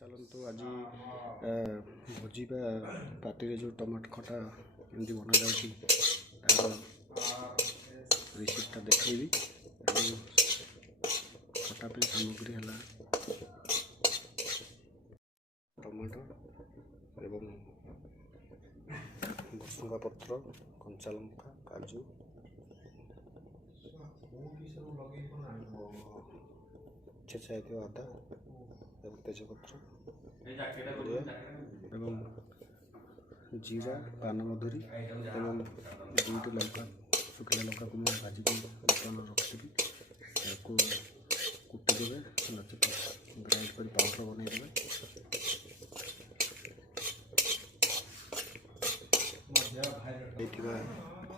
चलतु आज भोजी पार्टी जो टमाटो खटा एमती बना जाऊँगी रेसिपीटा देखी खटा पे सामग्री है टमाटो एवं भुसुंगा पत्र कंचा लंका काजू छेचा आदा एवं तेजपत्र एवं जीरा पानमधुरी एवं दुईट लंका सुखिला लंका को भाजिक बर्तमान रखी कुटिदेवे नचेत ग्राइंड कर पाउडर बनईदेवे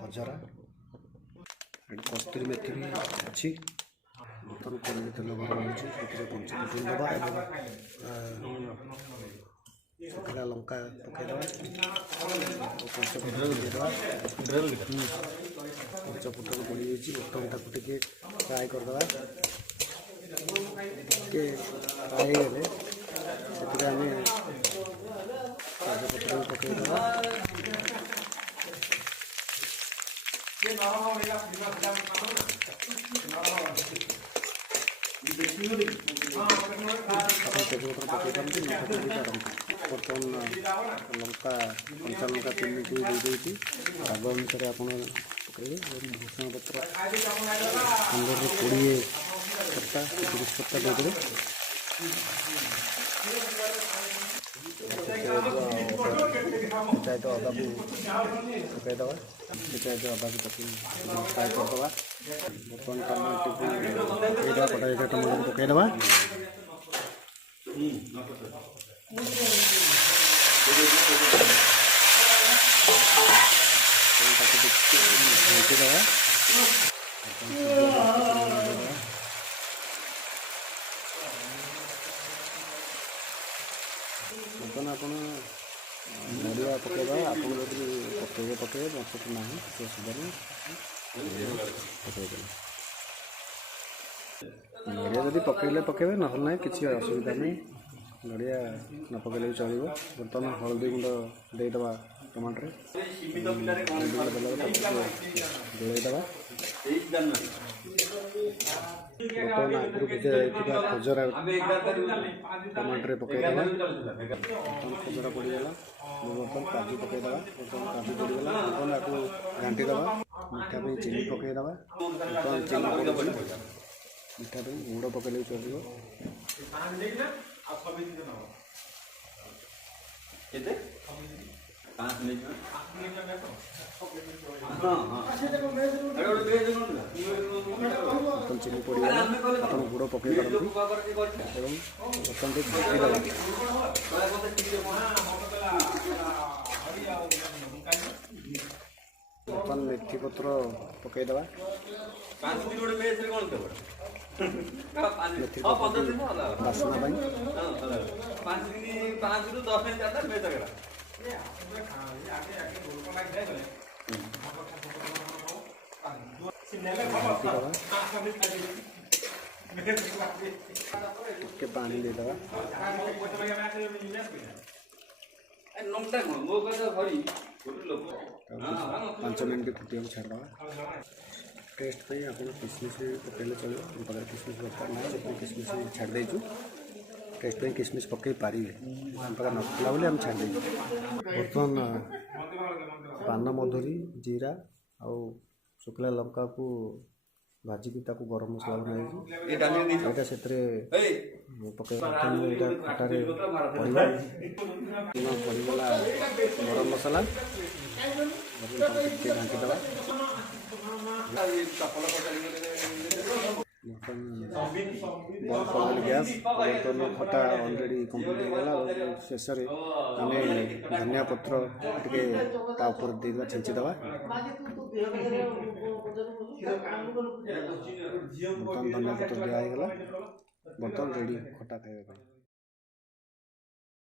खजरा कस्तूरी मेथी भी अच्छी बर्तन कड़े तेल गरम हो पंचफुटन दबा सुखिला लंका पकईदे पंचफुटन पड़ी बर्तन ताक फ्राए करदे फ्राए गले से आम तेजपत्र पकईदे तेजपत्र पकई पारती बर्तमान लंका कंचा लंका चीनी को देदेती राग अनुसार आप पकड़े भूषण पत्र 15-20 पत्ता 30 पत्ता देदेवे चाहे तो अदा को पकईदे चाहे तो अदा को पकई फ्राए करदे बर्तमान टमाटो पकईदे कटा टमाटो पकईदे बर्तमान आप नड़िया पकईदे आप पकईबे मसत ना किसी असुविधा नहीं पकईदे नड़िया जब पकईले पकईबे ना ना किसी असुविधा नहीं नड़िया न पकईले भी चलो बर्तमान हलदी गुंड देदेबा टमाटर गोलईदेबा बर्तमान आगुरी भुजा जाइए खजरा टमाटर पकईदेबा बर्तमान खजरा पड़गला बर्तमान काजू पकईदेबा बर्तमान काजू पड़गला बर्तमान आपको घांटीदेबा मीठा पे चीनी पकईदेबा बर्तमान चीनी पड़े मीठा पे गुड़ पकईले चलो चीनी पड़गला आप गुड़ पकई पारती एवं बर्तमान बर्तमान मेथी पत्र पकईदेबा बासना के पानी देदेबा 5 मिनट फुटिया छाड़देवा टेस्ट पे आप किसमिश पकईले चलो किसमिश दरकार ना किसमिश छाड़ देचु टेस्ट पे किसमिश पकई पारे आम पाखे नाला बोली आम छाड़ देचु बर्तमान पान मधुरी जीरा आउ शुखला लंका को भाजिकी गरम मसला बनाई से पकई खटारे पड़गला गरम मसला घांटीदेबा गैस बर्तमान खटा अलरेडी कम्प्लीट होगा शेष आम धनिया पत्र टे देदेबा छेचिदेबा बर्तमान धनिया पत्र दिगला बर्तमान रेडी खटा खाइबा।